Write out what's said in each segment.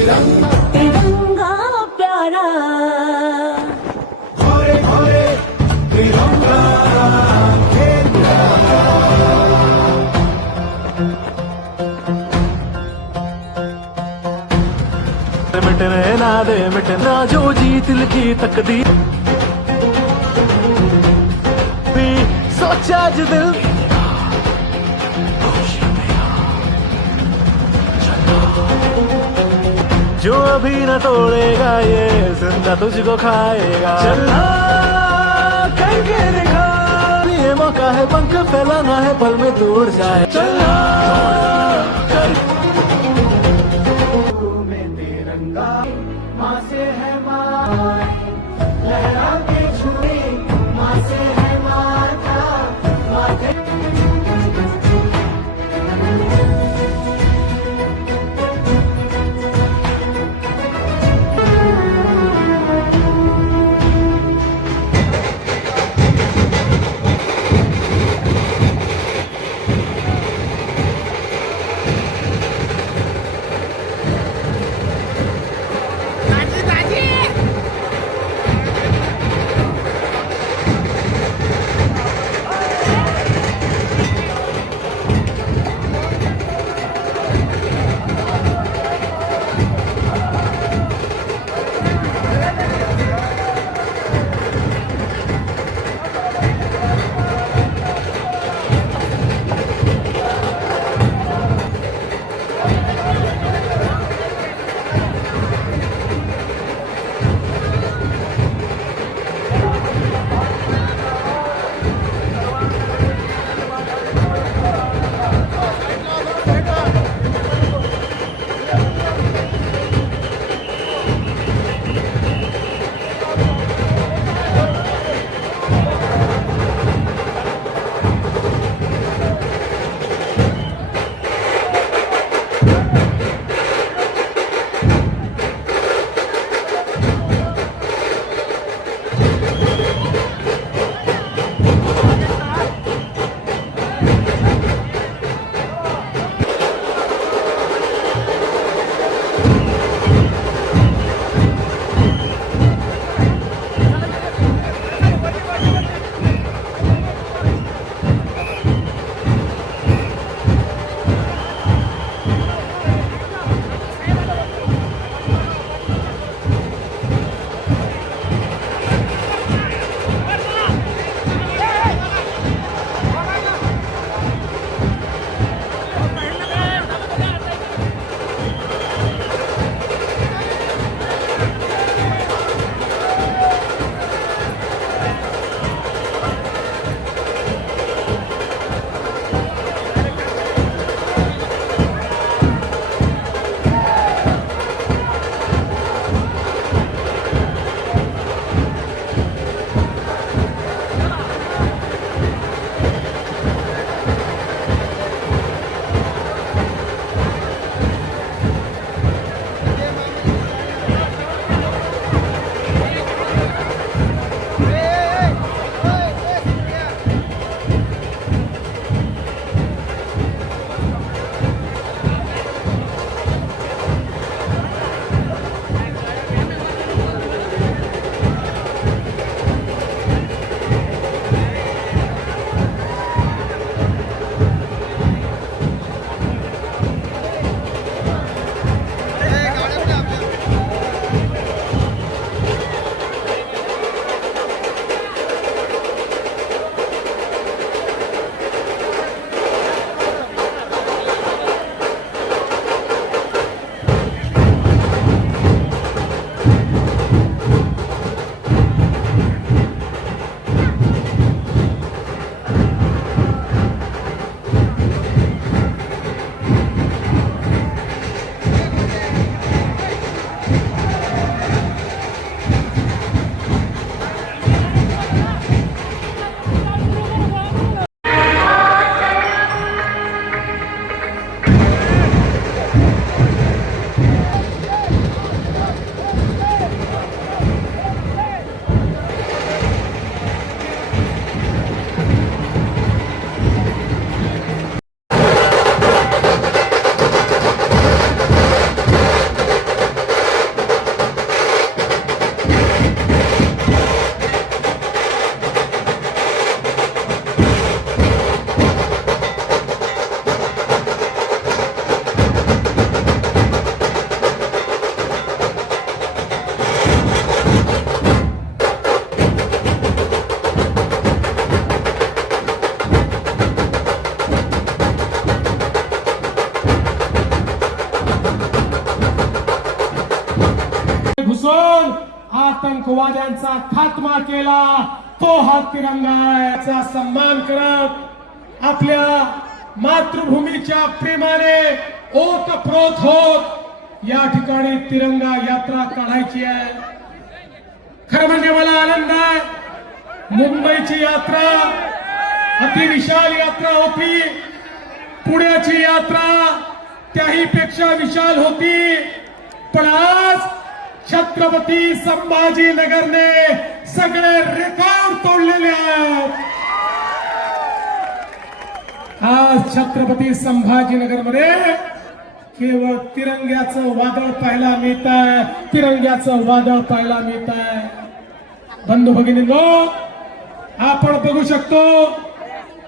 तिरंगा प्यारा मिटने ना दे मिटना जो जीत लिखी तकदीर भी सोचा जो दिल जो अभी न तोड़ेगा ये जिंदा तुझको खाएगा चलना करके दिखा ये मौका है पंख फैलाना है पल में दूर जाए चलना में तिरंगा माँ से है माँ लहरा के छुए माँ से है माथा माथे आतंकवाद्यांचा खात्मा केला तो हा तिरंगाचा सन्मान करत आपल्या मातृभूमीच्या प्रेमाने ओतप्रोत होत या ठिकाणी तिरंगा यात्रा काढायची आहे. खरं म्हणजे मला आनंद आहे, मुंबईची यात्रा अतिविशाल यात्रा होती, पुण्याची यात्रा त्याही पेक्षा विशाल होती, पण आज छत्रपती संभाजीनगरने सगळे रेकॉर्ड तोडलेले आहेत. आज छत्रपती संभाजीनगरमध्ये केवळ तिरंग्याचं वादळ पाहायला मिळत आहे, तिरंग्याचं वादळ पाहायला मिळत आहे. बंधू भगिनींनो, आपण बघू शकतो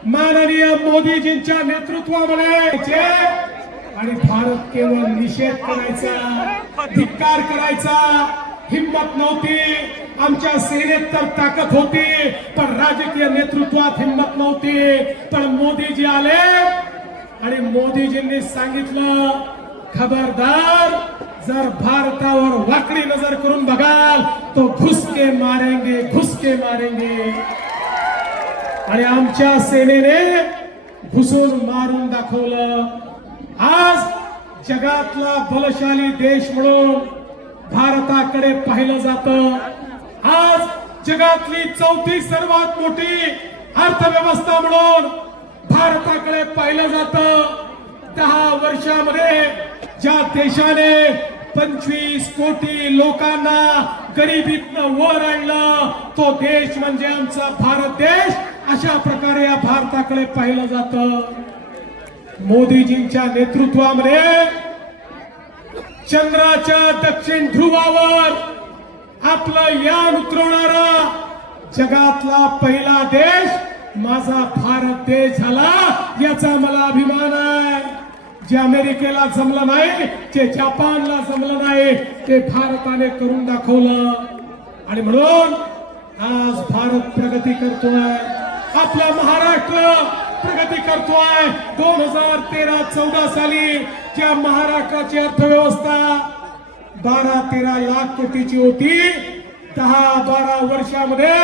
माननीय मोदीजींच्या नेतृत्वामध्ये आणि भारत केवळ निषेध करायचा, धिक्कार करायचा हिम्मत नव्हती. आमच्या सेनेत तर ताकद होती, पण राजकीय नेतृत्वात हिम्मत नव्हती. पण मोदीजी आले आणि मोदीजींनी सांगितलं, खबरदार, जर भारतावर वाकडी नजर करून बघाल तो घुसके मारेंगे, घुसके मारेंगे. आणि आमच्या सेनेने घुसून मारून दाखवलं. आज जगातला बलशाली देश म्हणून भारताकडे पाहिलं जातं. आज जगातली चौथी सर्वात मोठी अर्थव्यवस्था म्हणून भारताकडे पाहिलं जातं. 10 वर्षामध्ये ज्या देशाने 25 कोटी लोकांना गरिबीतनं वर आणलं तो देश म्हणजे आमचा भारत देश. अशा प्रकारे या भारताकडे पाहिलं जातं. मोदीजींच्या नेतृत्वामध्ये चंद्राच्या दक्षिण ध्रुवावर आपलं यान उतरवणारा जगातला पहिला देश माझा भारत देश झाला, याचा मला अभिमान आहे. जे अमेरिकेला जमलं नाही, जे जपानला जमलं नाही, ते भारताने करून दाखवलं. आणि म्हणून आज भारत प्रगती करतोय, आपला महाराष्ट्र प्रगती करतोय. 2013-14 साली ज्या महाराष्ट्राची अर्थव्यवस्था 12-13 लाख कोटीची होती, 10-12 वर्षामध्ये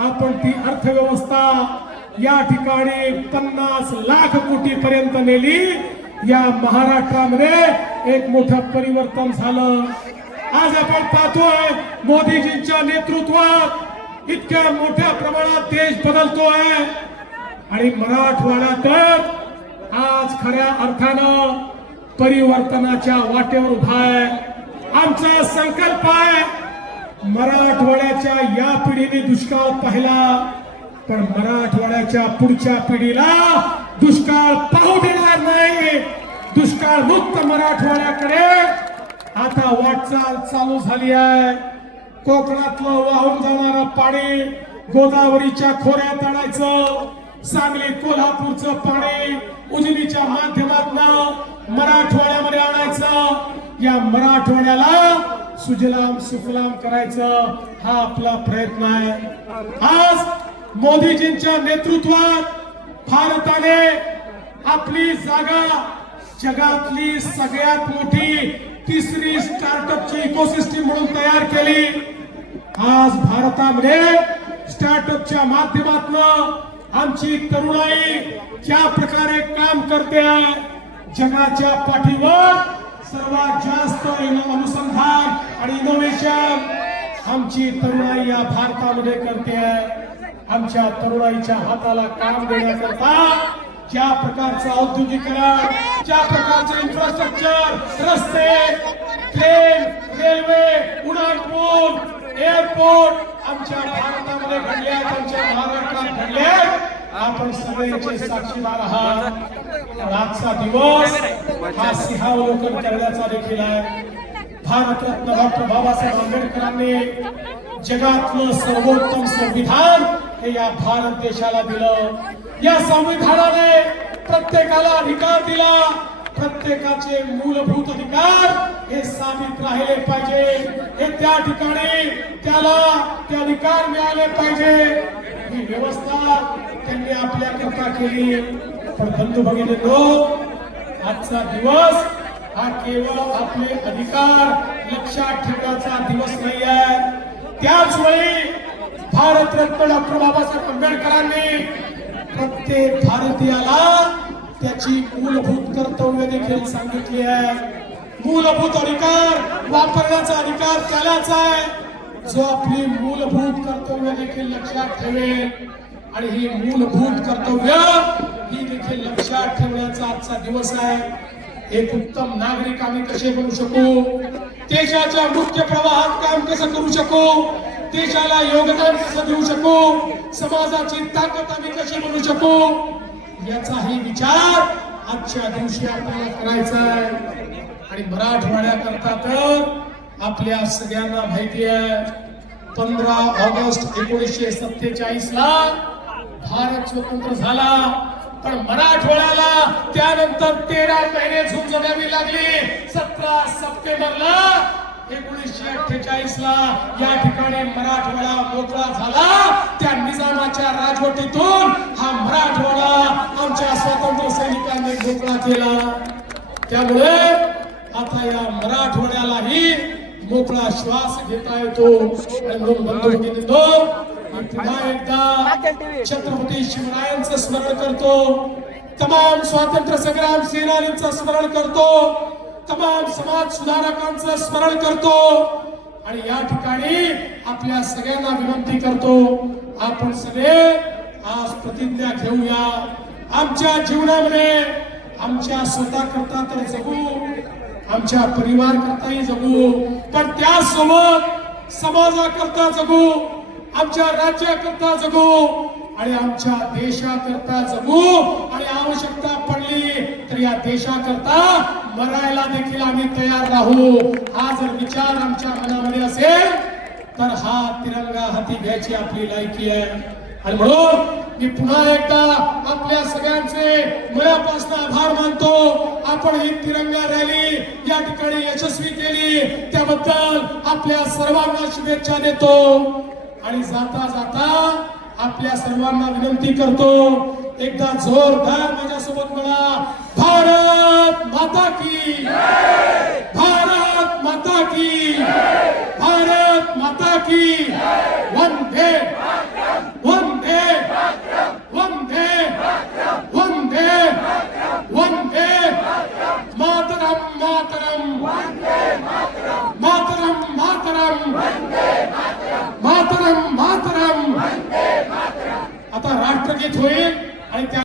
आपण ती अर्थव्यवस्था या ठिकाणी 50 लाख कोटी पर्यंत नेली. या महाराष्ट्रामध्ये एक मोठं परिवर्तन झालं. आज आपण पाहतोय मोदीजींच्या नेतृत्वात इतक्या मोठ्या प्रमाणात देश बदलतोय. आणि मराठवाडा तर आज खऱ्या अर्थानं परिवर्तनाच्या वाटेवर उभा आहे. आमचा संकल्प आहे, मराठवाड्याच्या या पिढीने दुष्काळ पाहिला, पण मराठवाड्याच्या पुढच्या पिढीला दुष्काळ पाहू देणार नाही. दुष्काळ मुक्त मराठवाड्याकडे आता वाटचाल चालू झाली आहे. कोकणातलं वाहून जाणारं पाणी गोदावरीच्या खोऱ्यात आणायचं, सांगली कोल्हापूरचं पाणी उजनीच्या माध्यमातून मराठवाड्यामध्ये आणायचं. या मराठवाड्याला सुजलाम सुफलाम करायचं, हा आपला प्रयत्न आहे. आज मोदीजींच्या नेतृत्वात भारताने आपली जागा जगातली सगळ्यात मोठी तिसरी स्टार्टअपची इकोसिस्टीम म्हणून तयार केली. आज भारतामध्ये स्टार्टअपच्या माध्यमातून आमची तरुणाई ज्या प्रकारे काम करते आहे, जगाच्या पाठीवर सर्वात जास्त अनुसंधान आणि इनोव्हेशन आमची तरुणाई या भारतामध्ये करते आहे. आमच्या तरुणाईच्या हाताला काम देण्याकरता ज्या प्रकारचं औद्योगिकरण, ज्या प्रकारचं इन्फ्रास्ट्रक्चर, रस्ते, ट्रेन, रेल्वे, उड्डाणपूल, एअरपोर्ट आमच्या भारतामध्ये घडले आहेत, आमच्या महाराष्ट्रात घडले आहेत. आपण सगळ्यांचे साक्षीदार आहात. आजचा दिवस हा सिंहावलोकन करण्याचा देखील आहे. भारतरत्न डॉक्टर बाबासाहेब आंबेडकरांनी जगातलं सर्वोत्तम संविधान हे या भारत देशाला दिलं. या संविधानाने प्रत्येकाला अधिकार दिला. प्रत्येकाचे मूलभूत अधिकार हे साबित राहिले पाहिजे, हे त्या ठिकाणी त्याला ते अधिकार मिळाले पाहिजे. ही व्यवस्था त्यांनी आपल्या करता केली. पण बंधू भगिनींनो, आजचा दिवस हा केवळ आपले अधिकार लक्षात ठेवण्याचा दिवस नाही आहे. त्याच वेळी भारतरत्न डॉक्टर बाबासाहेब आंबेडकरांनी प्रत्येक भारतीयाला त्याची मूलभूत कर्तव्य देखील सांगितली आहे. मूलभूत अधिकार वापरण्याचा अधिकार त्यालाच आहे जो आपली मूलभूत कर्तव्य देखील लक्षात ठेवेल. आणि ही मूलभूत कर्तव्य ही देखील लक्षात ठेवण्याचा आजचा दिवस आहे. एक उत्तम नागरिक आम्ही कसे बनू शकू, देशाच्या मुख्य प्रवाहात काम कसं करू शकू, देशाला योगदान कसं देऊ शकू, समाजाची ताकद आम्ही कशी बनू शकू, याचाही विचार आजच्या दिवशी आपल्याला करायचा आहे. आणि मराठवाड्याकरता तर आपल्या सगळ्यांना माहिती आहे 15 ऑगस्ट 1947 ला भारत स्वतंत्र झाला. पण मराठवाड्याला त्यानंतर 13 महिने झूंज द्यावी लागली. 17 सप्टेंबरला 1948 ला या ठिकाणी मराठवाडा मोकळा झाला. त्या निजामाच्या राजवटीतून हा मराठवाडा आमच्या स्वातंत्र्य सैनिकांनी मोकळा केला. त्यामुळे आता या मराठवाड्यालाही मोकळा श्वास घेता येतो. आणि म्हणून बंधू पुन्हा एकदा छत्रपती शिवरायांचं स्मरण करतो, तमाम स्वातंत्र्य संग्राम सेनानींचं स्मरण करतो, तमाम समाज सुधारकांचं स्मरण करतो. आणि या ठिकाणी आपल्या सगळ्यांना विनंती करतो, आपण सगळे आज प्रतिज्ञा घेऊया. आमच्या जीवनामध्ये आमच्या स्वतः करता तर जगू, आमच्या परिवार करताही जगू, पण त्यासोबत समाजाकरता जगू, आमच्या राज्याकरता जगू आणि आमच्या देशाकरता जगू. आणि आवश्यकता पडली तर या देशाकरता मरायला देखील आम्ही तयार राहू. हा जर विचार आमच्या मनामध्ये असेल तर हा तिरंगा हाती घ्यायची आपली लायकी आहे. आणि म्हणून मी पुन्हा एकदा आपल्या सगळ्यांचे मनापासून आभार मानतो. आपण ही तिरंगा रॅली या ठिकाणी यशस्वी केली त्याबद्दल आपल्या सर्वांना शुभेच्छा देतो. आणि जाता जाता आपल्या सर्वांना विनंती करतो, एकदा जोरदार माझ्यासोबत म्हणा, भारत माता की, भारत माता की, भारत माता की. वंदे वंदे वंदे वंदे वंदे मातरम मातरम मातरम मातरम मातरम मातरम. आता राष्ट्रगीत होईल आणि त्या